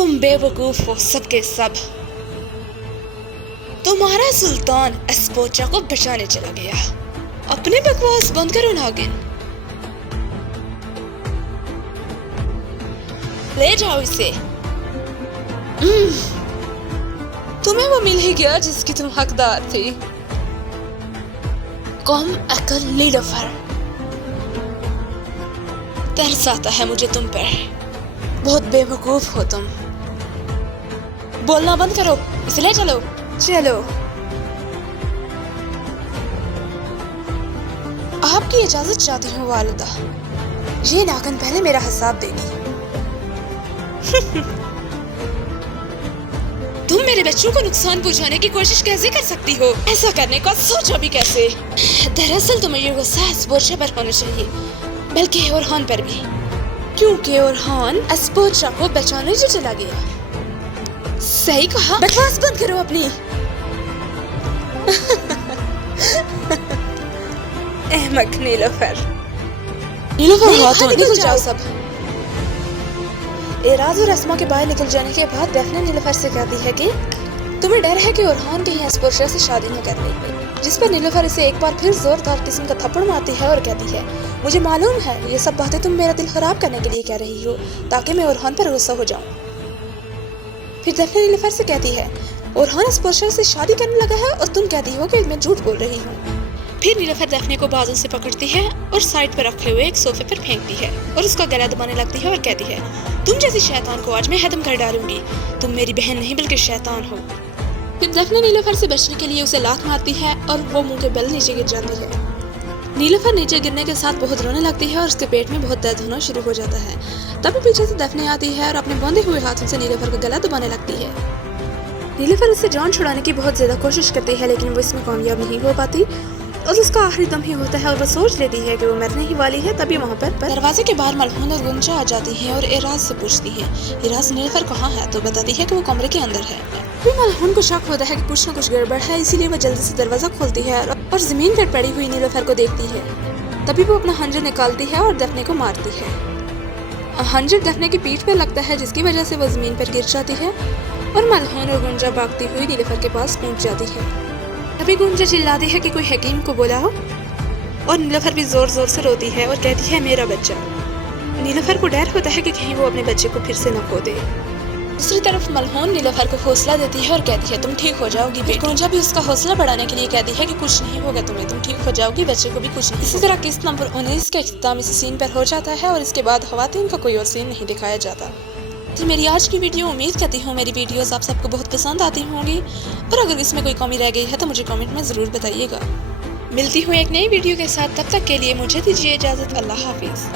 तुम बेवकूफ हो सबके सब। तुम्हारा सुल्तान एस्पोचा को बचाने चला गया। अपनी बकवास बंद करो नागिन, ले जाओ इसे। तुम्हें वो मिल ही गया जिसकी तुम हकदार थी। कम अकल नीलोफर, तरस आता है मुझे तुम पर। बहुत बेवकूफ हो तुम। बोलना बंद करो, इसे ले चलो। चलो, आपकी इजाजत चाहती हूँ वालिदा। ये नागिन पहले मेरा हिसाब देगी। तुम मेरे बच्चों को नुकसान पहुंचाने की कोशिश कैसे कर सकती हो? ऐसा करने का सोचा भी कैसे? दरअसल तुम्हें ये गुस्सा एस्पोचा पर होना चाहिए, बल्कि ओरहान पर भी, क्योंकि ओरहान एस्पोचा को बचाने जो चला गया। सही कहा। बकवास बंद करो अपनी। अहमक नीलोफर। नीलोफर हाथों निकल जाओ सब। एराज और अस्मा के बाहर निकल जाने के बाद डेफने नीलोफर से कहती है कि तुम्हें डर है कि ओरहान कहीं एस्पोचा से शादी न कर ले, जिस पर नीलोफर इसे एक बार फिर जोरदार किस्म का थप्पड़ मारती है और कहती है, मुझे मालूम है ये सब बातें तुम मेरा दिल खराब करने के लिए कह रही हो, ताकि मैं ओरहान पर गुस्सा हो जाऊं। फिर डेफने नीलोफर से कहती है, ओरहान एस्पोचा से शादी करने लगा है और तुम कहती हो कि मैं झूठ बोल रही हूँ। फिर नीलोफर डेफने को बाजू से पकड़ती है और साइड पर रखे हुए एक सोफे पर फेंकती है और उसका गला दबाने लगती है और कहती है, तुम जैसी शैतान को आज मैं खत्म कर डालूंगी। तुम मेरी बहन नहीं बल्कि शैतान हो। फिर डेफने नीलोफर से बचने के लिए उसे लात मारती है और वो मुंह के बल नीचे गिर जाती है। नीलोफर नीचे गिरने के साथ बहुत रोने लगती है और उसके पेट में बहुत दर्द होना शुरू हो जाता है। तभी पीछे से डेफने आती है और अपने बंधे हुए हाथों से नीलोफर का गला दबाने लगती है। नीलोफर उससे जान छुड़ाने की बहुत ज्यादा कोशिश करती है, लेकिन वो इसमें कामयाब नहीं हो पाती और उसका आखिरी दम ही होता है और वो सोच लेती है कि वो मरने ही वाली है। तभी वहाँ पर दरवाजे के बाहर मलहून और गुंजा आ जाती है और एराज से पूछती है, एराज नीलोफर कहाँ है? तो बताती है कि वो कमरे के अंदर है। फिर मलहून को शक होता है कि कुछ न कुछ गड़बड़ है, इसीलिए वो जल्दी से दरवाजा खोलती है और जमीन पर पड़ी हुई नीलोफर को देखती है। तभी वो अपना खंजर निकालती है और डेफने को मारती है। खंजर डेफने की पीठ पर लगता है, जिसकी वजह से वो जमीन पर गिर जाती है और मलहून और गुंजा भागती हुई नीलोफर के पास पहुँच जाती है। तभी गुंजा चिल्लाती है कि कोई हकीम को बुलाओ और नीलोफर भी जोर जोर से रोती है और कहती है, मेरा बच्चा। नीलोफर को डर होता है कि कहीं वो अपने बच्चे को फिर से न खो दे। दूसरी तरफ मलहून नीलोफर को हौसला देती है और कहती है, तुम ठीक हो जाओगी बेटी। गुंजा भी उसका हौसला बढ़ाने के लिए कहती है कि कुछ नहीं होगा तुम्हें, तुम ठीक हो जाओगी, बच्चे को भी कुछ नहीं। इसी तरह किस्त नंबर 19 का इख्तिताम इस सीन पर हो जाता है और इसके बाद खवातीन का कोई और सीन नहीं दिखाया जाता। तो मेरी आज की वीडियो, उम्मीद करती हूँ मेरी वीडियोस आप सबको बहुत पसंद आती होंगी और अगर इसमें कोई कमी रह गई है तो मुझे कमेंट में ज़रूर बताइएगा। मिलती हूँ एक नई वीडियो के साथ, तब तक के लिए मुझे दीजिए इजाज़त। अल्लाह हाफिज़।